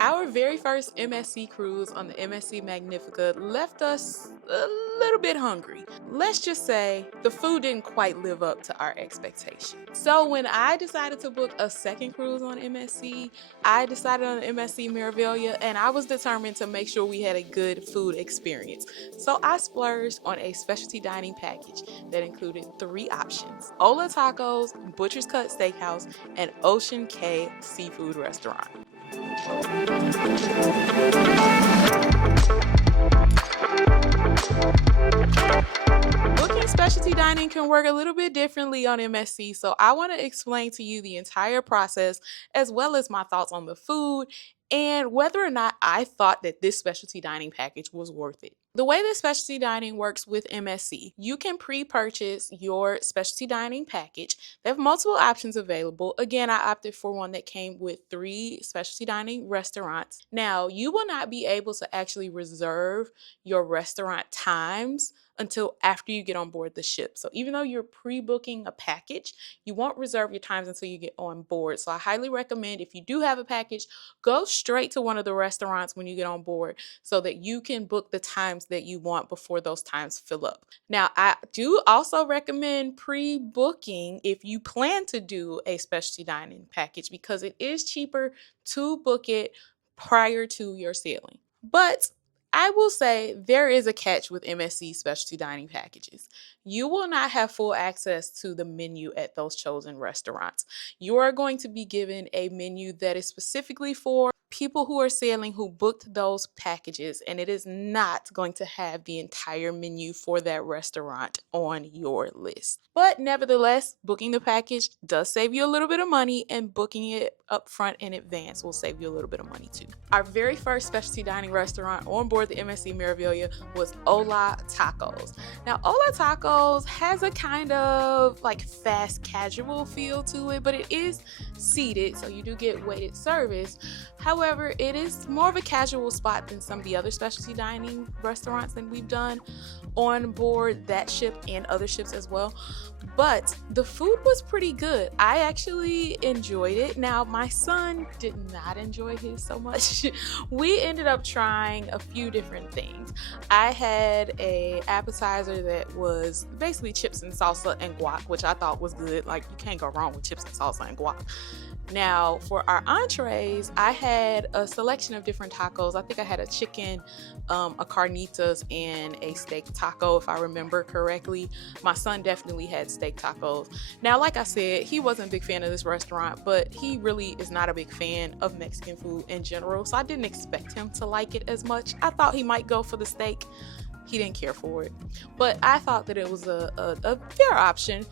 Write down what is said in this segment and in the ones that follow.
Our very first MSC cruise on the MSC Magnifica left us a little bit hungry. Let's just say the food didn't quite live up to our expectations. So when I decided to book a second cruise on MSC, I decided on MSC Meraviglia, and I was determined to make sure we had a good food experience. So I splurged on a specialty dining package that included three options: Hola Tacos, Butcher's Cut Steakhouse, and Ocean Cay Seafood Restaurant. Booking specialty dining can work a little bit differently on MSC, so I want to explain to you the entire process as well as my thoughts on the food and whether or not I thought that this specialty dining package was worth it. The way that specialty dining works with MSC, you can pre purchase your specialty dining package. They have multiple options available. Again, I opted for one that came with three specialty dining restaurants. Now, you will not be able to actually reserve your restaurant times until after you get on board the ship. So even though you're pre-booking a package, you won't reserve your times until you get on board. So I highly recommend, if you do have a package, go straight to one of the restaurants when you get on board so that you can book the times that you want before those times fill up. Now, I do also recommend pre-booking if you plan to do a specialty dining package, because it is cheaper to book it prior to your sailing. But I will say there is a catch with MSC specialty dining packages. You will not have full access to the menu at those chosen restaurants. You are going to be given a menu that is specifically for people who are sailing who booked those packages, and it is not going to have the entire menu for that restaurant on your list. But nevertheless, booking the package does save you a little bit of money, and booking it up front in advance will save you a little bit of money too. Our very first specialty dining restaurant on board the MSC Meraviglia was Hola Tacos. Now, Hola Tacos has a kind of like fast casual feel to it, but it is seated, so you do get weighted service. However, it is more of a casual spot than some of the other specialty dining restaurants that we've done on board that ship and other ships as well. But the food was pretty good. I actually enjoyed it. Now, my son did not enjoy his so much. We ended up trying a few different things. I had a appetizer that was basically chips and salsa and guac, which I thought was good. Like, you can't go wrong with chips and salsa and guac. Now, for our entrees, I had a selection of different tacos. I think I had a chicken, a carnitas, and a steak taco, if I remember correctly. My son definitely had steak tacos. Now, like I said, he wasn't a big fan of this restaurant, but he really is not a big fan of Mexican food in general, so I didn't expect him to like it as much. I thought he might go for the steak. He didn't care for it, but I thought that it was a fair option.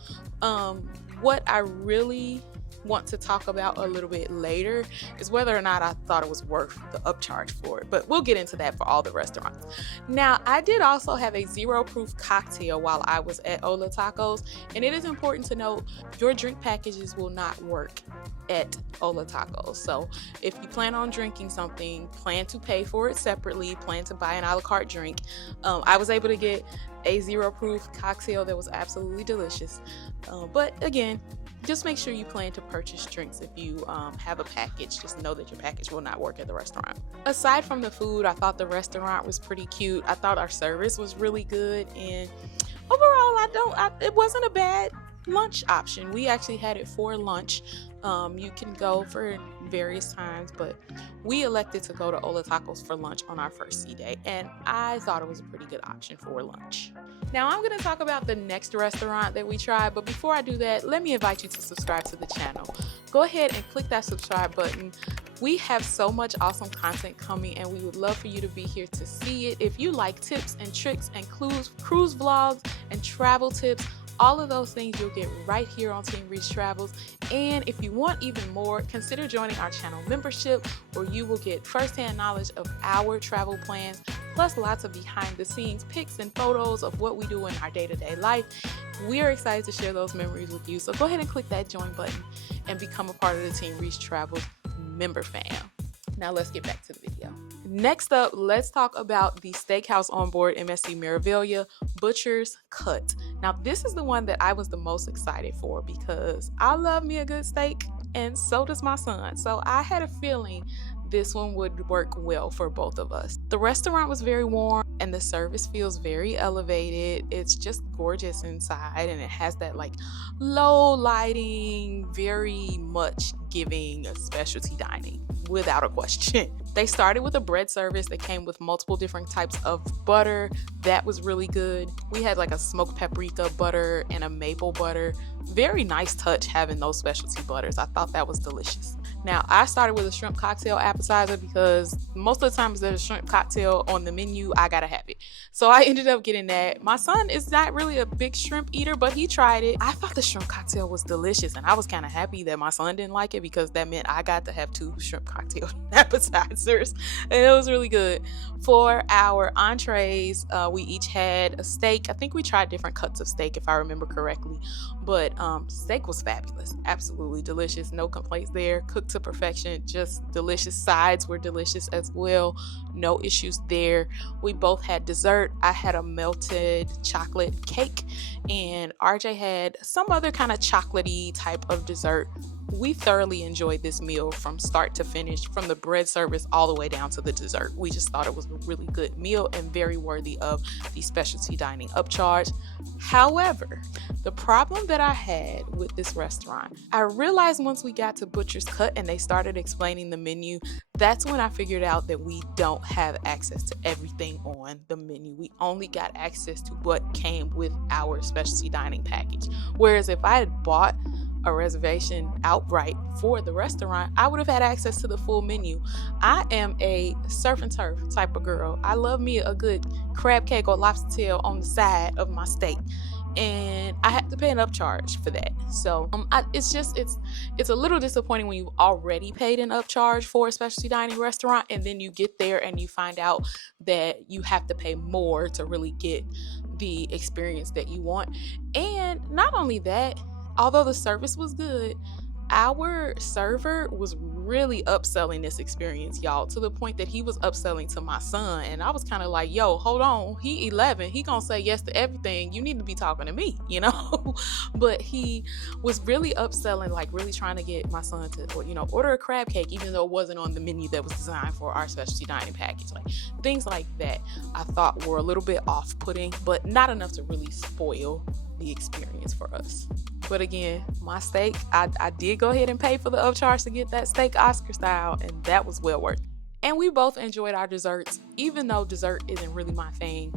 What I really want to talk about a little bit later is whether or not I thought it was worth the upcharge for it, but we'll get into that for all the restaurants. Now, I did also have a zero proof cocktail while I was at Hola Tacos, and it is important to note your drink packages will not work at Hola Tacos. So if you plan on drinking something, plan to pay for it separately, plan to buy an a la carte drink. I was able to get a zero proof cocktail that was absolutely delicious, but again, just make sure you plan to purchase drinks if you have a package. Just know that your package will not work at the restaurant. Aside from the food, I thought the restaurant was pretty cute. I thought our service was really good, and overall, it wasn't a bad lunch option. We actually had it for lunch. You can go for various times, but we elected to go to Hola Tacos for lunch on our first sea day, and I thought it was a pretty good option for lunch. Now, I'm going to talk about the next restaurant that we tried, but before I do that, let me invite you to subscribe to the channel. Go ahead and click that subscribe button. We have so much awesome content coming, and we would love for you to be here to see it. If you like tips and tricks and cruise vlogs and travel tips, all of those things you'll get right here on Team Reese Travels. And if you want even more, consider joining our channel membership, where you will get firsthand knowledge of our travel plans, plus lots of behind the scenes pics and photos of what we do in our day-to-day life. We are excited to share those memories with you. So go ahead and click that join button and become a part of the Team Reese Travels member fam. Now let's get back to the video. Next up, let's talk about the steakhouse on board MSC Meraviglia, Butcher's Cut. Now, this is the one that I was the most excited for because I love me a good steak, and so does my son. So I had a feeling this one would work well for both of us. The restaurant was very warm and the service feels very elevated. It's just gorgeous inside and it has that like low lighting, very much giving specialty dining without a question. They started with a bread service that came with multiple different types of butter. That was really good. We had like a smoked paprika butter and a maple butter. Very nice touch having those specialty butters. I thought that was delicious. Now, I started with a shrimp cocktail appetizer because most of the times there's a shrimp cocktail on the menu, I gotta have it. So I ended up getting that. My son is not really a big shrimp eater, but he tried it. I thought the shrimp cocktail was delicious, and I was kind of happy that my son didn't like it because that meant I got to have 2 shrimp cocktail appetizers, and it was really good. For our entrees, we each had a steak. I think we tried different cuts of steak if I remember correctly, but steak was fabulous, absolutely delicious, no complaints there, cooked to perfection, just delicious. Sides were delicious as well, no issues there. We both had dessert. I had a melted chocolate cake and RJ had some other kind of chocolatey type of dessert. We thoroughly enjoyed this meal from start to finish, from the bread service all the way down to the dessert. We just thought it was a really good meal and very worthy of the specialty dining upcharge. However, the problem that I had with this restaurant, I realized once we got to Butcher's Cut and they started explaining the menu, that's when I figured out that we don't have access to everything on the menu. We only got access to what came with our specialty dining package. Whereas if I had bought a reservation outright for the restaurant, I would have had access to the full menu. I am a surf and turf type of girl. I love me a good crab cake or lobster tail on the side of my steak, and I have to pay an upcharge for that. So it's a little disappointing when you've already paid an upcharge for a specialty dining restaurant and then you get there and you find out that you have to pay more to really get the experience that you want. And not only that, although the service was good, our server was really upselling this experience, y'all, to the point that he was upselling to my son. And I was kind of like, yo, hold on. He 11. He gonna say yes to everything. You need to be talking to me, you know? But he was really upselling, like really trying to get my son to, order a crab cake, even though it wasn't on the menu that was designed for our specialty dining package. Like things like that I thought were a little bit off-putting, but not enough to really spoil the experience for us. But again, my steak, I did go ahead and pay for the upcharge to get that steak Oscar style, and that was well worth it. And we both enjoyed our desserts, even though dessert isn't really my thing.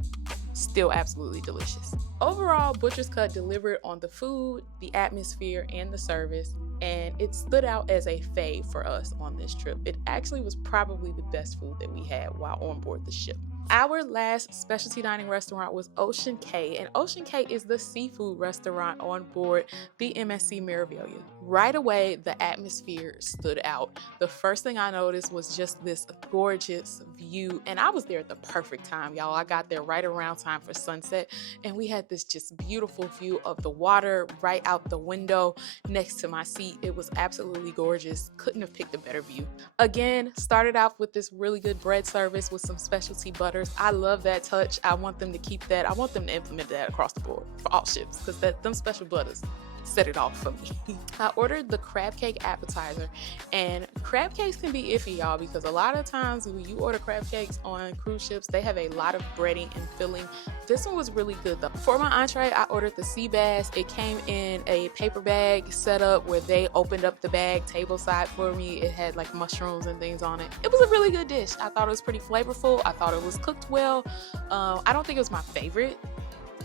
Still absolutely delicious. Overall, Butcher's Cut delivered on the food, the atmosphere, and the service, and it stood out as a fave for us on this trip. It actually was probably the best food that we had while on board the ship. Our last specialty dining restaurant was Ocean Cay, and Ocean Cay is the seafood restaurant on board the MSC Meraviglia. Right away, the atmosphere stood out. The first thing I noticed was just this gorgeous view, and I was there at the perfect time, y'all. I got there right around time for sunset, and we had this just beautiful view of the water right out the window next to my seat. It was absolutely gorgeous. Couldn't have picked a better view. Again, started off with this really good bread service with some specialty butter. I love that touch. I want them to keep that. I want them to implement that across the board for all ships because them special butters set it off for me. I ordered the crab cake appetizer, and crab cakes can be iffy, y'all, because a lot of times when you order crab cakes on cruise ships, they have a lot of breading and filling. This one was really good though. For my entree, I ordered the sea bass. It came in a paper bag set up where they opened up the bag table side for me. It had like mushrooms and things on it. It was a really good dish. I thought it was pretty flavorful. I thought it was cooked well. I don't think it was my favorite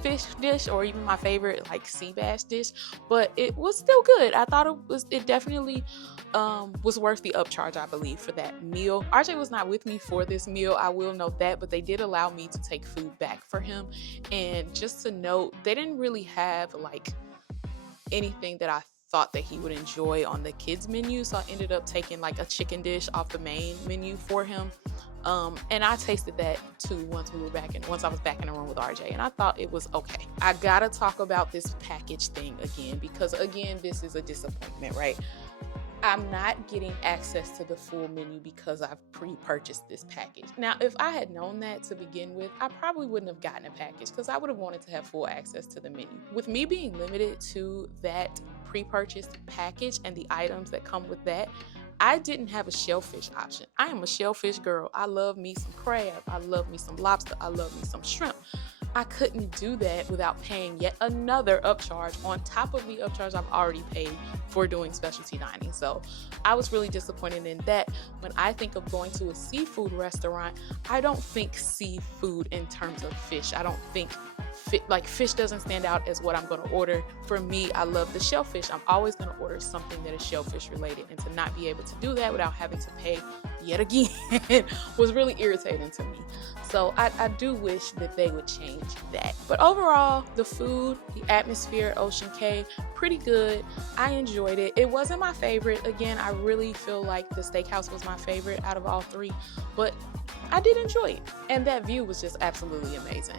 fish dish or even my favorite like sea bass dish, but it was still good. I thought it definitely was worth the upcharge, I believe, for that meal. RJ was not with me for this meal, I will note that, but they did allow me to take food back for him. And just to note, they didn't really have like anything that I thought that he would enjoy on the kids menu, so I ended up taking like a chicken dish off the main menu for him. And I tasted that too once I was back in the room with RJ, and I thought it was okay. I gotta talk about this package thing again, because again, this is a disappointment, right? I'm not getting access to the full menu because I've pre-purchased this package. Now, if I had known that to begin with, I probably wouldn't have gotten a package because I would have wanted to have full access to the menu. With me being limited to that pre-purchased package and the items that come with that, I didn't have a shellfish option. I am a shellfish girl. I love me some crab. I love me some lobster. I love me some shrimp. I couldn't do that without paying yet another upcharge on top of the upcharge I've already paid for doing specialty dining. So I was really disappointed in that. When I think of going to a seafood restaurant, I don't think seafood in terms of fish. I don't think fish doesn't stand out as what I'm going to order. For me, I love the shellfish. I'm always going to order something that is shellfish related, and to not be able to do that without having to pay yet again was really irritating to me. So I do wish that they would change that. But overall, the food, the atmosphere at Ocean Cay, pretty good. I enjoyed it. It wasn't my favorite. Again, I really feel like the steakhouse was my favorite out of all three, but I did enjoy it. And that view was just absolutely amazing.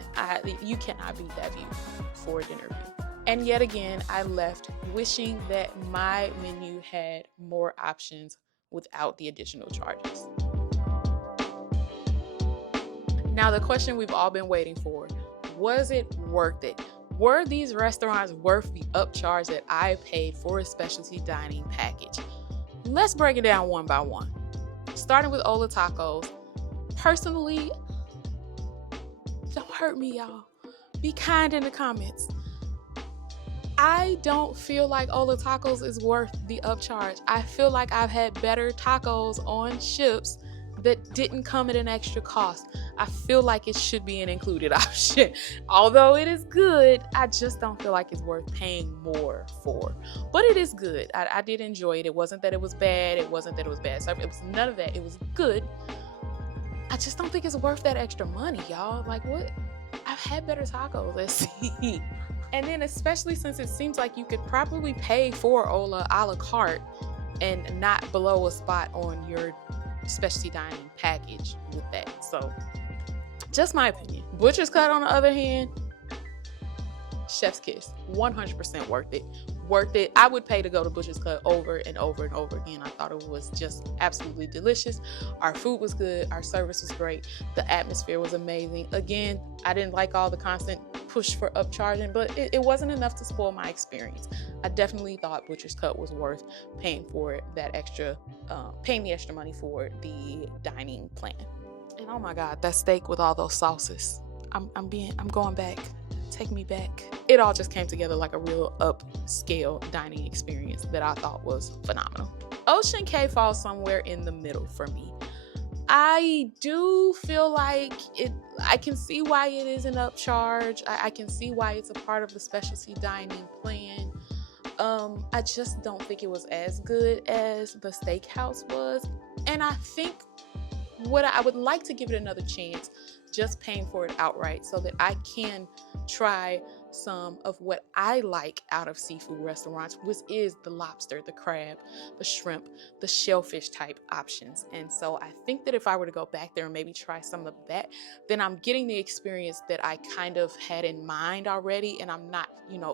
You cannot beat that view for a dinner view. And yet again, I left wishing that my menu had more options without the additional charges. Now, the question we've all been waiting for, was it worth it? Were these restaurants worth the upcharge that I paid for a specialty dining package? Let's break it down one by one. Starting with Hola Tacos. Personally, don't hurt me, y'all. Be kind in the comments. I don't feel like Hola Tacos is worth the upcharge. I feel like I've had better tacos on ships that didn't come at an extra cost. I feel like it should be an included option. Although it is good, I just don't feel like it's worth paying more for. But it is good. I did enjoy it. It wasn't that it was bad. It wasn't that it was bad. So it was none of that. It was good. I just don't think it's worth that extra money, y'all. Like, what? I've had better tacos. Let's see. And then especially since it seems like you could probably pay for Hola a la carte and not blow a spot on your specialty dining package with that. So just my opinion. Butcher's Cut, on the other hand, chef's kiss. 100% worth it. Worth it. I would pay to go to Butcher's Cut over and over and over again. I thought it was just absolutely delicious. Our food was good. Our service was great. The atmosphere was amazing. Again, I didn't like all the constant push for upcharging, but it wasn't enough to spoil my experience. I definitely thought Butcher's Cut was worth paying for that extra, paying the extra money for the dining plan. And oh my God, that steak with all those sauces. I'm going back. Take me back. It all just came together like a real upscale dining experience that I thought was phenomenal. Ocean Cay falls somewhere in the middle for me. I do feel like I can see why it is an upcharge. I can see why it's a part of the specialty dining plan. I just don't think it was as good as the steakhouse was. And I think what I would like to give it another chance, just paying for it outright so that I can try some of what I like out of seafood restaurants, which is the lobster, the crab, the shrimp, the shellfish type options. And so I think that if I were to go back there and maybe try some of that, then I'm getting the experience that I kind of had in mind already, and I'm not,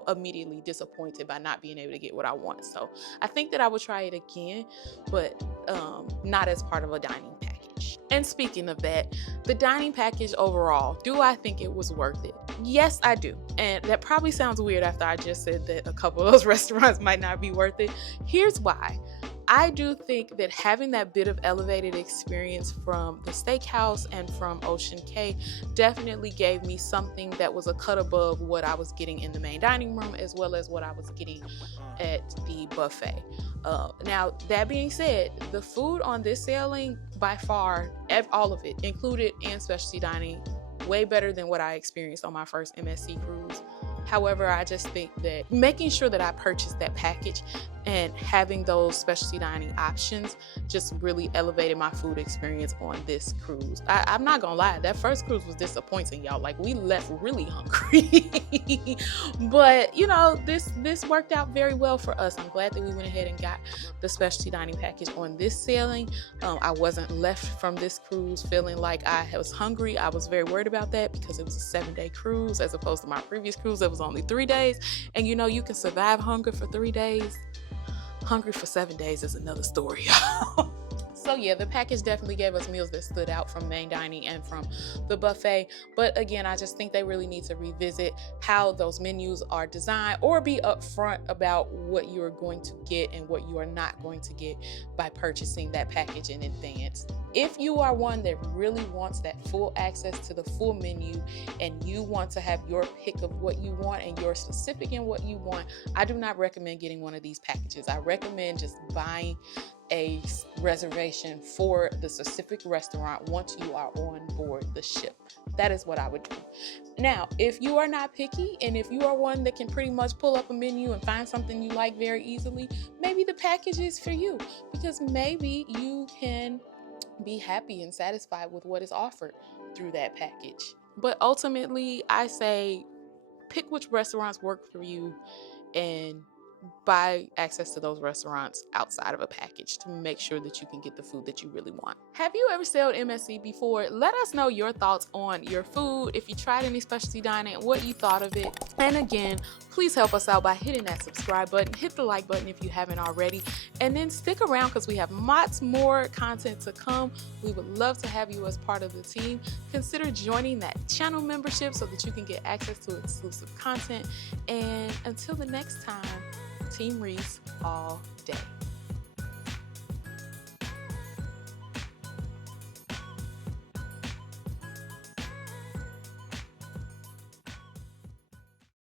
immediately disappointed by not being able to get what I want. So I think that I would try it again, but not as part of a dining package. And speaking of that, the dining package overall, do I think it was worth it? Yes, I do. And that probably sounds weird after I just said that a couple of those restaurants might not be worth it. Here's why. I do think that having that bit of elevated experience from the steakhouse and from Ocean Cay definitely gave me something that was a cut above what I was getting in the main dining room, as well as what I was getting at the buffet. Now, that being said, the food on this sailing, by far, all of it, included and specialty dining, way better than what I experienced on my first MSC cruise. However, I just think that making sure that I purchased that package and having those specialty dining options just really elevated my food experience on this cruise. I'm not gonna lie, that first cruise was disappointing, y'all. Like, we left really hungry. But this worked out very well for us. I'm glad that we went ahead and got the specialty dining package on this sailing. I wasn't left from this cruise feeling like I was hungry. I was very worried about that because it was a 7-day cruise as opposed to my previous cruise that was only 3 days. And you can survive hunger for 3 days. Hungry for 7 days is another story. So So yeah, the package definitely gave us meals that stood out from main dining and from the buffet. But again, I just think they really need to revisit how those menus are designed, or be upfront about what you are going to get and what you are not going to get by purchasing that package in advance. If you are one that really wants that full access to the full menu and you want to have your pick of what you want and you're specific in what you want, I do not recommend getting one of these packages. I recommend just buying a reservation for the specific restaurant once you are on board the ship. That is what I would do. Now, if you are not picky and if you are one that can pretty much pull up a menu and find something you like very easily, maybe the package is for you, because maybe you can be happy and satisfied with what is offered through that package. But ultimately, I say pick which restaurants work for you and buy access to those restaurants outside of a package to make sure that you can get the food that you really want. Have you ever sailed MSC before? Let us know your thoughts on your food, if you tried any specialty dining, what you thought of it. And again, please help us out by hitting that subscribe button, hit the like button if you haven't already, and then stick around because we have lots more content to come. We would love to have you as part of the team. Consider joining that channel membership so that you can get access to exclusive content. And until the next time, Team Reese all day.